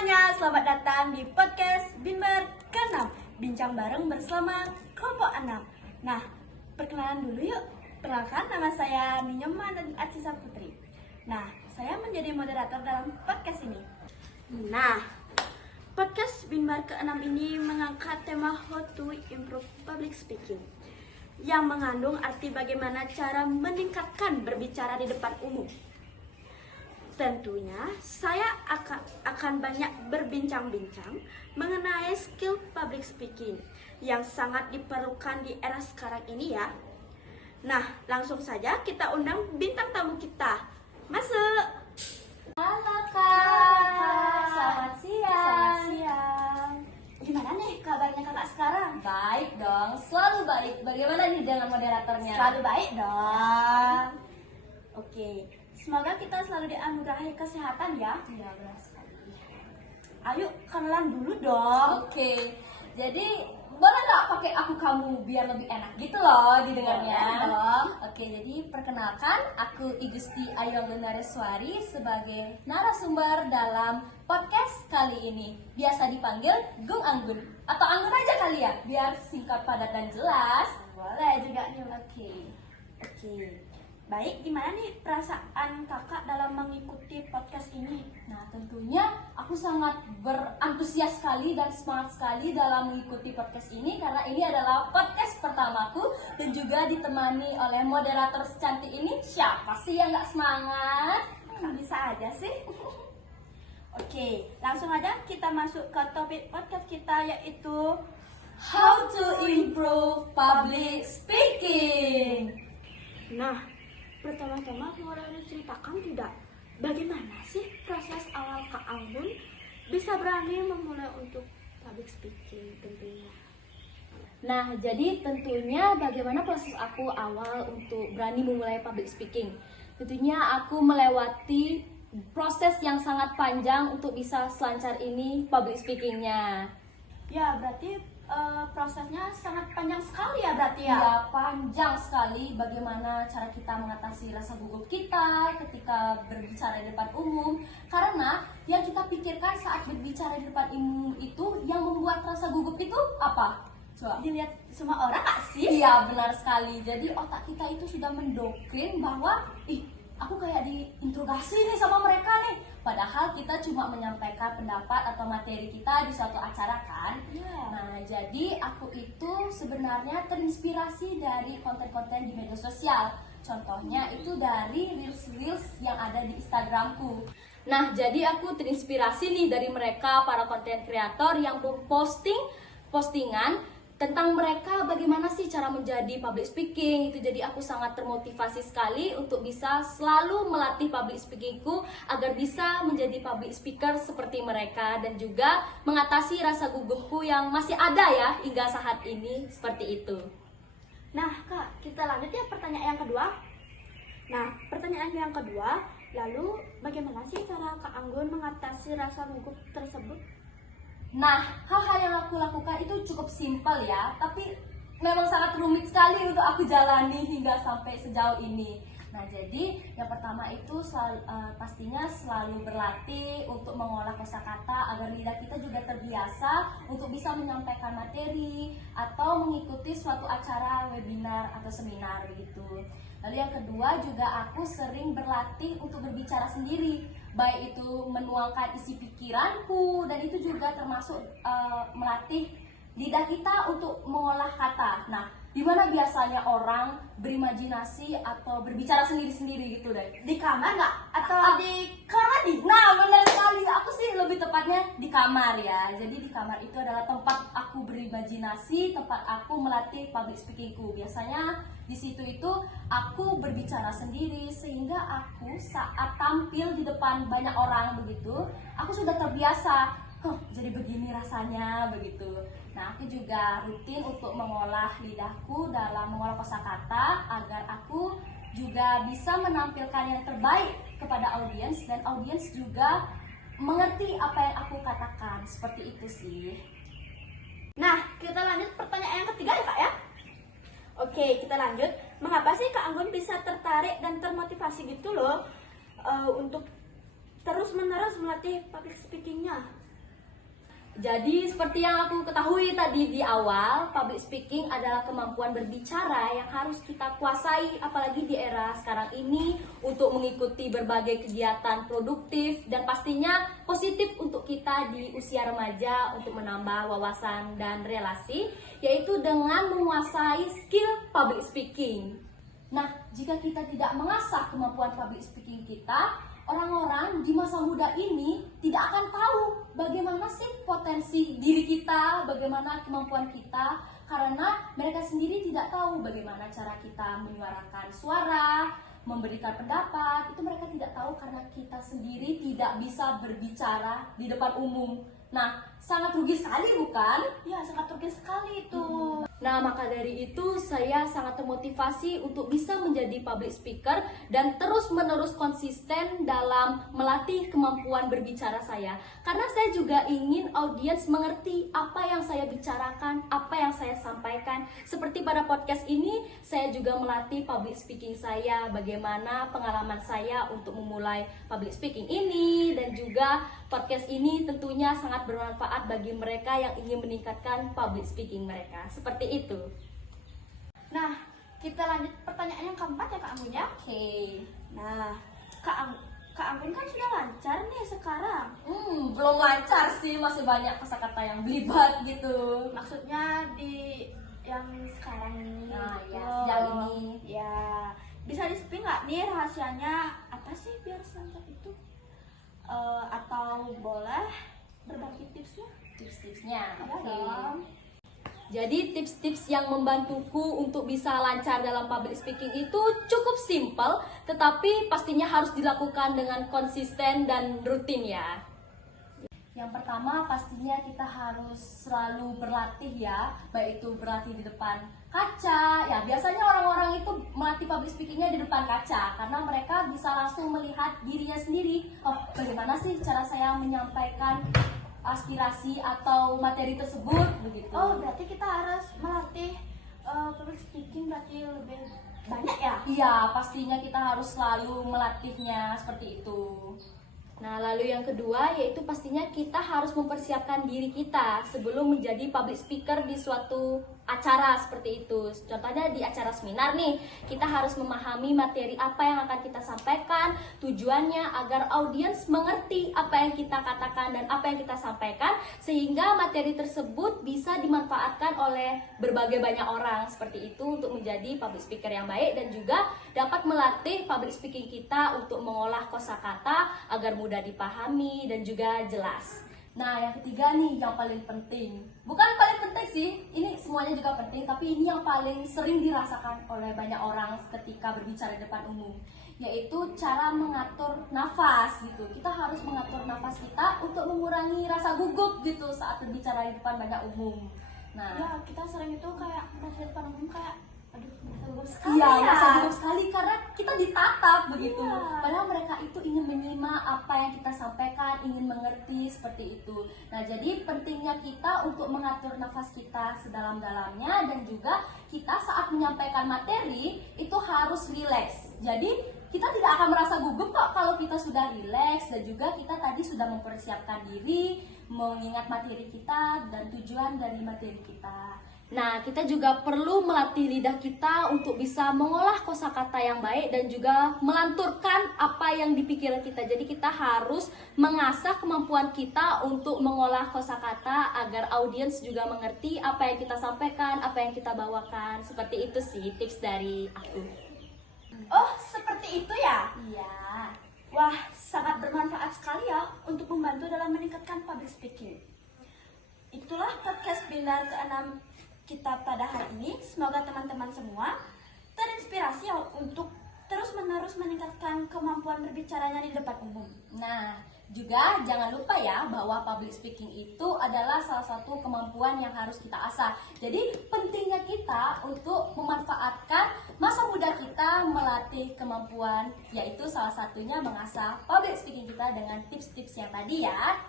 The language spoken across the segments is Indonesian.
semuanya, selamat datang di podcast Binbar ke-6, bincang bareng bersama kelompok 6. Nah, perkenalan dulu yuk. Perkenalkan, nama saya Ninyoman dan Atsisa Putri. Nah, saya menjadi moderator dalam podcast ini. Nah, podcast Binbar ke-6 ini mengangkat tema How to Improve Public Speaking, yang mengandung arti bagaimana cara meningkatkan berbicara di depan umum. Tentunya saya akan banyak berbincang-bincang mengenai skill public speaking yang sangat diperlukan di era sekarang ini ya. Nah, langsung saja kita undang bintang tamu kita. Masuk. Halo Kak, selamat siang. Selamat siang. Gimana nih kabarnya kakak sekarang? Baik dong, selalu baik. Bagaimana nih dengan moderatornya? Selalu baik dong. Oke, semoga kita selalu dianugerahi kesehatan ya. Iya, benar sekali. Ayo kenalan dulu dong. Oke, jadi boleh nggak pakai aku kamu biar lebih enak gitu loh didengarnya? Boleh dong. Oke, jadi perkenalkan aku Igusti Ayong Lunareswari sebagai narasumber dalam podcast kali ini. Biasa dipanggil Gung Anggun atau Anggun aja kali ya, biar singkat, padat dan jelas. Boleh juga nih. Oke. Baik, gimana nih perasaan kakak dalam mengikuti podcast ini? Nah, tentunya aku sangat berantusias sekali dan semangat sekali dalam mengikuti podcast ini karena ini adalah podcast pertamaku dan juga ditemani oleh moderator secantik ini. Siapa sih yang gak semangat? Bisa aja sih. Oke, langsung aja kita masuk ke topik podcast kita, yaitu How to improve public speaking. Nah, pertama-tama boleh diceritakan tidak bagaimana sih proses awal Kak Anggun bisa berani memulai untuk public speaking tentunya? Nah, jadi tentunya bagaimana proses aku awal untuk berani memulai public speaking? Tentunya aku melewati proses yang sangat panjang untuk bisa selancar ini public speakingnya. Ya, berarti prosesnya sangat panjang sekali ya berarti ya? Ya, panjang sekali bagaimana cara kita mengatasi rasa gugup kita ketika berbicara di depan umum. Karena yang kita pikirkan saat berbicara di depan umum itu, yang membuat rasa gugup itu apa? Coba. Dilihat semua orang gak sih? Iya, benar sekali. Jadi otak kita itu sudah mendoktrin bahwa aku kayak diinterogasi nih sama mereka nih. Padahal kita cuma menyampaikan pendapat atau materi kita di suatu acara kan. Iya. Nah, jadi aku itu sebenarnya terinspirasi dari konten-konten di media sosial. Contohnya itu dari reels-reels yang ada di Instagramku. Nah, jadi aku terinspirasi nih dari mereka, para konten kreator yang postingan tentang mereka bagaimana sih cara menjadi public speaking itu. Jadi aku sangat termotivasi sekali untuk bisa selalu melatih public speakingku agar bisa menjadi public speaker seperti mereka dan juga mengatasi rasa gugupku yang masih ada ya hingga saat ini seperti itu. Nah Kak, kita lanjut ya pertanyaan yang kedua. Nah, pertanyaan yang kedua, lalu bagaimana sih cara Kak Anggun mengatasi rasa gugup tersebut? Nah, hal-hal yang aku lakukan itu cukup simpel ya, tapi memang sangat rumit sekali untuk aku jalani hingga sampai sejauh ini. Nah, jadi yang pertama itu pastinya selalu berlatih untuk mengolah kosakata agar lidah kita juga terbiasa untuk bisa menyampaikan materi atau mengikuti suatu acara webinar atau seminar begitu. Lalu yang kedua juga aku sering berlatih untuk berbicara sendiri, baik itu menuangkan isi pikiranku dan itu juga termasuk melatih lidah kita untuk mengolah kata. Nah, di mana biasanya orang berimajinasi atau berbicara sendiri-sendiri gitu deh? Di kamar nggak? Atau di kamar mandi? Nah, benar sekali. Aku sih lebih tepatnya di kamar ya. Jadi di kamar itu adalah tempat aku berimajinasi, tempat aku melatih public speakingku. Biasanya di situ itu aku berbicara sendiri sehingga aku saat tampil di depan banyak orang begitu, aku sudah terbiasa. Jadi begini rasanya begitu. Nah, aku juga rutin untuk mengolah lidahku dalam mengolah kosakata agar aku juga bisa menampilkan yang terbaik kepada audiens dan audiens juga mengerti apa yang aku katakan. Seperti itu sih. Nah, kita lanjut pertanyaan yang ketiga ya Kak ya. Oke, kita lanjut. Mengapa sih Kak Anggun bisa tertarik dan termotivasi gitu loh untuk terus-menerus melatih public speakingnya? Jadi seperti yang aku ketahui tadi di awal, public speaking adalah kemampuan berbicara yang harus kita kuasai apalagi di era sekarang ini untuk mengikuti berbagai kegiatan produktif dan pastinya positif untuk kita di usia remaja untuk menambah wawasan dan relasi, yaitu dengan menguasai skill public speaking. Nah, jika kita tidak mengasah kemampuan public speaking kita, orang-orang di masa muda ini tidak akan tahu bagaimana sih potensi diri kita, bagaimana kemampuan kita, karena mereka sendiri tidak tahu bagaimana cara kita menyuarakan suara, memberikan pendapat. Itu mereka tidak tahu karena kita sendiri tidak bisa berbicara di depan umum. Nah, sangat rugi sekali bukan? Ya, sangat rugi sekali itu. Nah, maka dari itu saya sangat termotivasi untuk bisa menjadi public speaker dan terus-menerus konsisten dalam melatih kemampuan berbicara saya. Karena saya juga ingin audiens mengerti apa yang saya bicarakan, apa yang saya sampaikan. Seperti pada podcast ini, saya juga melatih public speaking saya, bagaimana pengalaman saya untuk memulai public speaking ini, dan juga podcast ini tentunya sangat bermanfaat bagi mereka yang ingin meningkatkan public speaking mereka. Seperti itu. Nah, kita lanjut pertanyaan yang keempat ya Kak Anggun ya. Oke. Nah, Kak Anggun kan sudah lancar nih sekarang. Belum lancar sih, masih banyak kosakata yang belibet gitu. Maksudnya di yang sekarang ini. Nah, ya, Oh, sejauh ini. Ya, bisa di-spill nggak nih rahasianya apa sih biar lancar itu? Atau boleh berbagi tipsnya? Tips-tipsnya. Ada Oke. dong. Jadi tips-tips yang membantuku untuk bisa lancar dalam public speaking itu cukup simpel, tetapi pastinya harus dilakukan dengan konsisten dan rutin ya. Yang pertama pastinya kita harus selalu berlatih ya, baik itu berlatih di depan kaca. Ya biasanya orang-orang itu melatih public speakingnya di depan kaca karena mereka bisa langsung melihat dirinya sendiri. Oh, bagaimana sih cara saya menyampaikan aspirasi atau materi tersebut begitu. Oh, berarti kita harus melatih public speaking berarti lebih banyak ya? Iya, pastinya kita harus selalu melatihnya seperti itu. Nah, lalu yang kedua yaitu pastinya kita harus mempersiapkan diri kita sebelum menjadi public speaker di suatu acara seperti itu. Contohnya di acara seminar nih, kita harus memahami materi apa yang akan kita sampaikan, tujuannya agar audiens mengerti apa yang kita katakan dan apa yang kita sampaikan, sehingga materi tersebut bisa dimanfaatkan oleh berbagai banyak orang seperti itu untuk menjadi public speaker yang baik dan juga dapat melatih public speaking kita untuk mengolah kosakata agar mudah dipahami dan juga jelas. Nah, yang ketiga nih yang paling penting. Bukan paling penting sih, ini semuanya juga penting, tapi ini yang paling sering dirasakan oleh banyak orang ketika berbicara di depan umum, yaitu cara mengatur nafas gitu. Kita harus mengatur nafas kita untuk mengurangi rasa gugup gitu saat berbicara di depan banyak umum. Nah, Ya, kita sering itu kayak merasa di depan umum kayak aduh, merasa gugup sekali iya, ya. merasa gugup sekali karena kita ditatap begitu. Iya. Padahal mereka itu ingin menyimak apa yang kita sampaikan, ingin mengerti seperti itu. Nah, jadi pentingnya kita untuk mengatur nafas kita sedalam-dalamnya dan juga kita saat menyampaikan materi itu harus rileks. Jadi kita tidak akan merasa gugup kok kalau kita sudah rileks dan juga kita tadi sudah mempersiapkan diri, mengingat materi kita dan tujuan dari materi kita. Nah, kita juga perlu melatih lidah kita untuk bisa mengolah kosakata yang baik dan juga melanturkan apa yang di pikiran kita. Jadi kita harus mengasah kemampuan kita untuk mengolah kosakata agar audiens juga mengerti apa yang kita sampaikan, apa yang kita bawakan. Seperti itu sih tips dari aku. Oh, seperti itu ya? Iya. Wah, sangat bermanfaat sekali ya untuk membantu dalam meningkatkan public speaking. Itulah podcast Binar ke-6 kita pada hari ini. Semoga teman-teman semua terinspirasi ya untuk terus-menerus meningkatkan kemampuan berbicaranya di depan umum. Nah, juga jangan lupa ya bahwa public speaking itu adalah salah satu kemampuan yang harus kita asah. Jadi pentingnya kita untuk memanfaatkan masa muda kita melatih kemampuan, yaitu salah satunya mengasah public speaking kita dengan tips-tips yang tadi ya.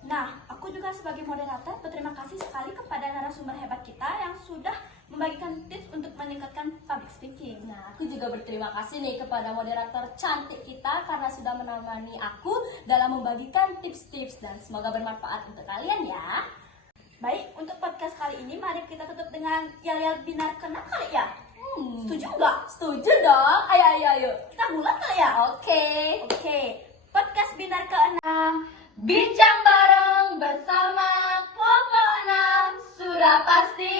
Nah, aku juga sebagai moderator berterima kasih sekali kepada narasumber hebat kita yang sudah membagikan tips untuk meningkatkan public speaking. Nah, aku juga berterima kasih nih kepada moderator cantik kita karena sudah menemani aku dalam membagikan tips-tips dan semoga bermanfaat untuk kalian ya. Baik, untuk podcast kali ini mari kita tutup dengan yel-yel binar keenam kali ya. Setuju nggak? Setuju dong. Ayo, ayo, ayo. Kita mulai kali ya? Oke. Oke, podcast binar keenam. Bincang bareng bersama kelompok 6 sudah pasti